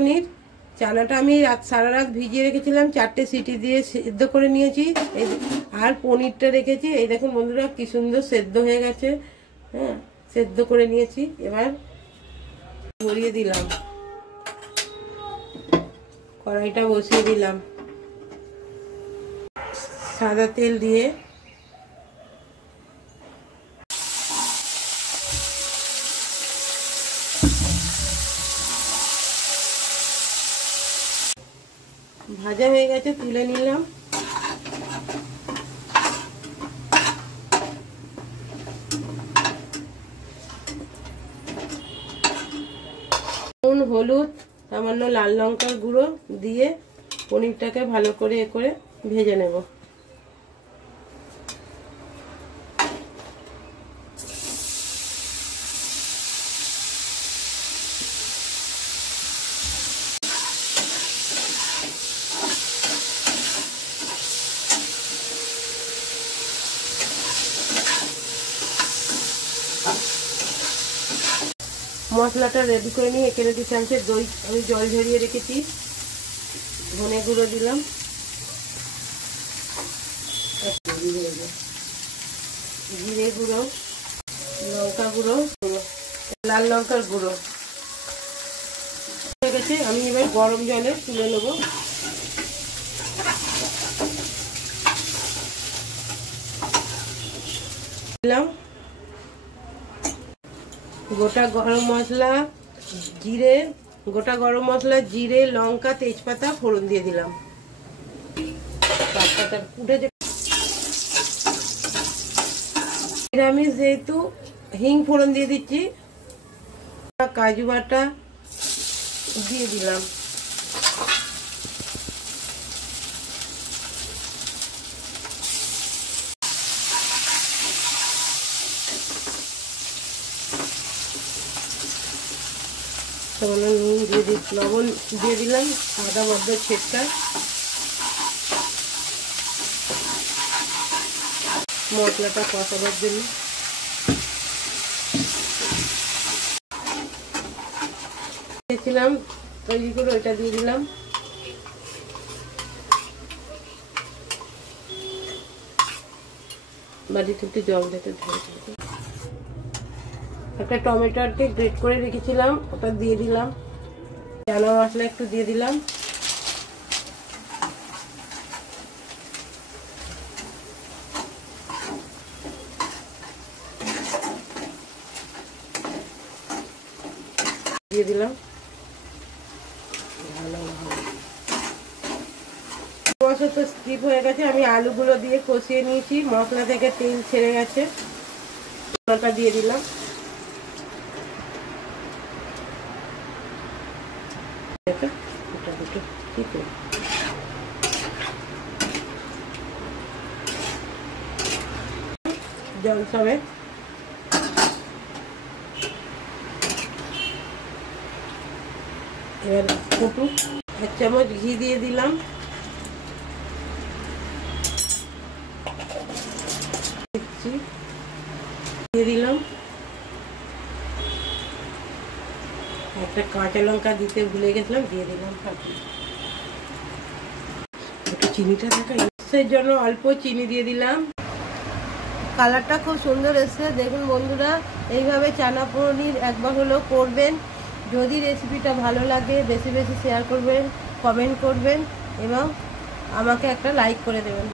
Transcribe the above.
পনির। চানাটা আমি সারা রাত ভিজিয়ে রেখেছিলাম, 4টে সিটি দিয়ে সেদ্ধ করে নিয়েছি। আর পনিরটা রেখেছি, এই দেখুন বন্ধুরা কি সুন্দর সেদ্ধ হয়ে গেছে। হ্যাঁ, সেদ্ধ করে নিয়েছি। এবার ভরিয়ে দিলাম, কড়াইটা বসিয়ে দিলাম, সাদা তেল দিয়ে ভাজা হয়ে গেছে, তুলে নিলাম। নুন, হলুদ, সামান্য লাল লঙ্কার গুঁড়ো দিয়ে পনিরটাকে ভালো করে ভেজে নেব। মশলাটা রেডি করে নিয়ে এখানে 2 চামচের দই আমি জল ঝরিয়ে রেখেছি। ধনে গুঁড়ো দিলাম, জিরে গুঁড়ো, লঙ্কা গুঁড়ো, লাল লঙ্কার গুঁড়ো হয়ে গেছে। আমি এবার গরম জলে তুলে নেব। দিলাম গোটা গরম মশলা, জিরে, লঙ্কা, তেজপাতা ফোড়ন দিয়ে দিলাম। নিরামিষ যেহেতু হিং ফোড়ন দিয়ে দিচ্ছি। কাজু বাটা দিয়ে দিলাম। নুন দিয়ে লবণ দিয়ে দিলাম, আদা বড্ড ছেটকা, মশলাটা কষাবার জন্য। দিয়েছিলাম তৈরি করে, ওইটা দিয়ে দিলাম। বাড়িতে একটু জল দিতে ধরে একটা টমেটোকে গ্রেট করে রেখেছিলাম, ওটা দিয়ে দিলাম। চানা মশলা একটু দিয়ে দিলাম। দিয়ে দিলাম মশলা তো স্কিপ হয়ে গেছে, আমি আলুগুলো দিয়ে কষিয়ে নিয়েছি। মশলা থেকে তেল ছেড়ে গেছে, ওটা দিয়ে দিলাম। জল সবে এবার ফুটুক। 1 চামচ ঘি দিয়ে দিলাম। দিয়ে দিলাম একটা কাঁচা লঙ্কা দিতে ভুলে গেছিলাম, দিয়ে দিলাম। একটু চিনিটা দেখা এর জন্য অল্প চিনি দিয়ে দিলাম। কালারটা খুব সুন্দর এসছে, দেখুন বন্ধুরা। এইভাবে চানা পনির একবার হলেও করবেন। যদি রেসিপিটা ভালো লাগে বেশি বেশি শেয়ার করবেন, কমেন্ট করবেন এবং আমাকে একটা লাইক করে দেবেন।